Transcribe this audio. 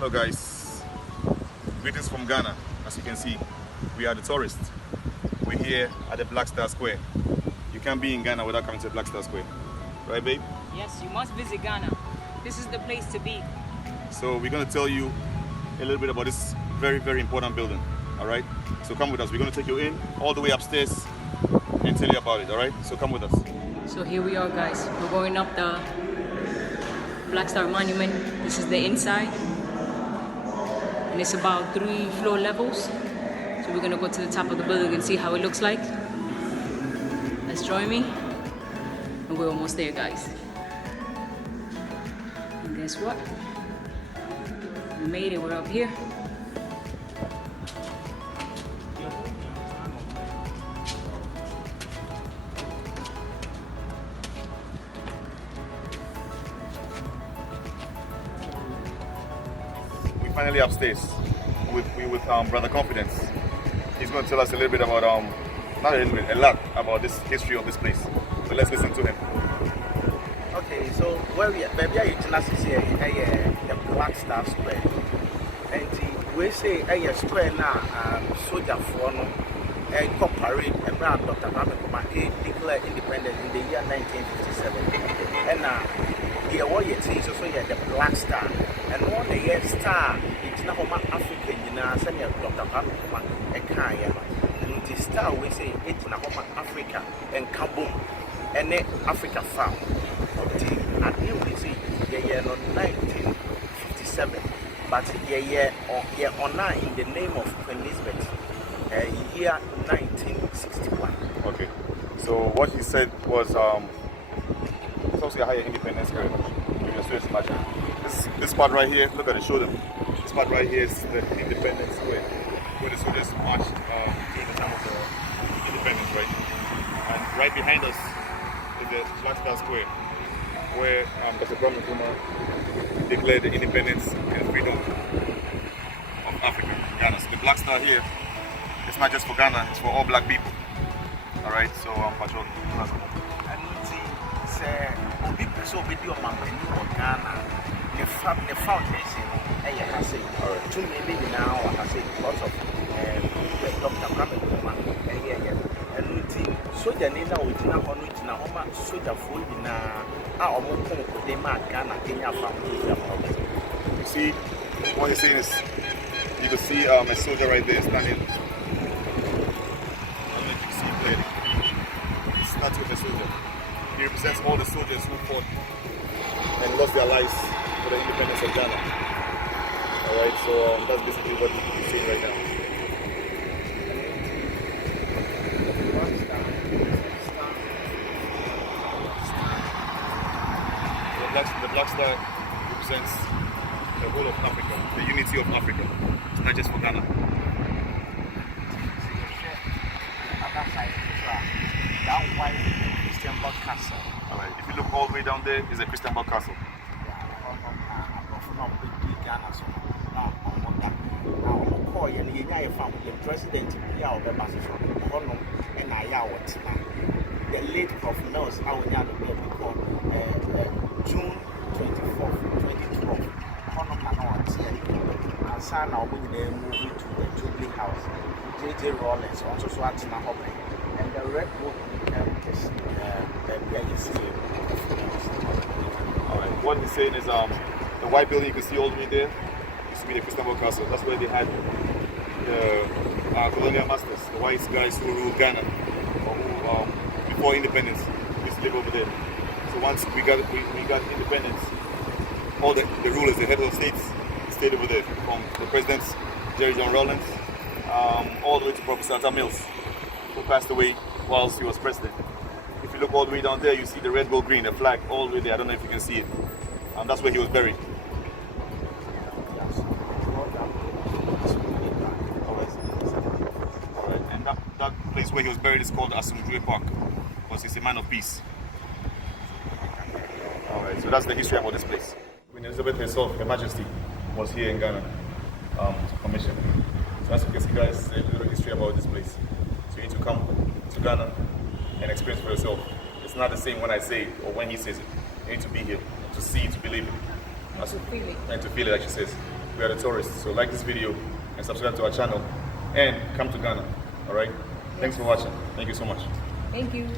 Hello guys, greetings from Ghana. As you can see, we are the tourists. We're here at the Black Star Square. You can't be in Ghana without coming to the Black Star Square. Right, babe? Yes, you must visit Ghana. This is the place to be. So we're going to tell you a little bit about this very, very important building. Alright? So come with us. We're going to take you in all the way upstairs and tell you about it. Alright? So come with us. So here we are, guys. We're going up the Black Star Monument. This is the inside. And it's about 3 floor levels. So we're gonna go to the top of the building and see how it looks like. Let's join me. And we're almost there, guys. And guess what? We made it, we're up here. Finally upstairs with Brother Confidence. He's going to tell us a little bit about not a little bit, a lot about this history of this place. So let's listen to him. Okay, so where we are, maybe I here the Black Star Square. And we say a square now, soldier for no parade and brand Dr. Ramekuma declared independence in the year 1957. And the warrior is also the Black Star. And one the year star, it's not African, you know, send Dr. Ramekuma a Kaya. And it is star, we say it's not Africa and Kaboom. And then Africa found. And here we see the year 1957. But the year on in the name of Queen Elizabeth. Year 1961. Okay, so what he said was it's also a higher independence very much. You can just imagine. This part right here, look at it, show them. This part right here is the Independence Square, where the soldiers marched during the time of the independence, right? And right behind us is the Black Star Square, where Dr. Ramekuma declared the independence and freedom of Africa, Ghana. So the Black Star here, it's not just for Ghana, it's for all black people. Alright, so Patrol. And say people so video of Ghana, the foundation, I say, 2 million now, I say, lots of Dr. Ramekuma, and so the Nina with Nahoma, so the food in our Ghana, Kenya foundation. You see, what he's saying is, you can see a soldier right there standing. That's with the soldier. He represents all the soldiers who fought and lost their lives for the independence of Ghana. Alright, so that's basically what he's saying right now. The Black Star represents the whole of Africa, the unity of Africa. It's not just for Ghana. That white Christian Castle. Alright, if you look all the way down there, is a Christian Castle. The president the late Prof. Mills, June 24th, 2012. And son now moving to the Jubilee House. J.J. Rollins also at Nahobe. And the red book is Alright, what he's saying is the white building you can see all the way there used to be the Christian Castle. That's where they had the colonial masters, the white guys who ruled Ghana before independence. Used to live over there. So once we got independence, all the rulers, the head of states, stayed over there, from the presidents, Jerry John Rawlins, all the way to Professor Datourists Mills, who passed away whilst he was president. If you look all the way down there, you see the red, gold, green, the flag all the way there. I don't know if you can see it. That's where he was buried. Alright, and that place where he was buried is called Asumdue Park, because he's a man of peace. Alright, so that's the history about this place. Queen Elizabeth herself, Her Majesty, was here in Ghana to commission. So as you can see, guys, a little history about this place. So you need to come to Ghana and experience for yourself. It's not the same when I say it or when he says it. You need to be here to see, to believe it. To feel it. And to feel it, like she says. we are the tourists. So like this video and subscribe to our channel and come to Ghana. All right. Thanks for watching. Thank you so much. Thank you.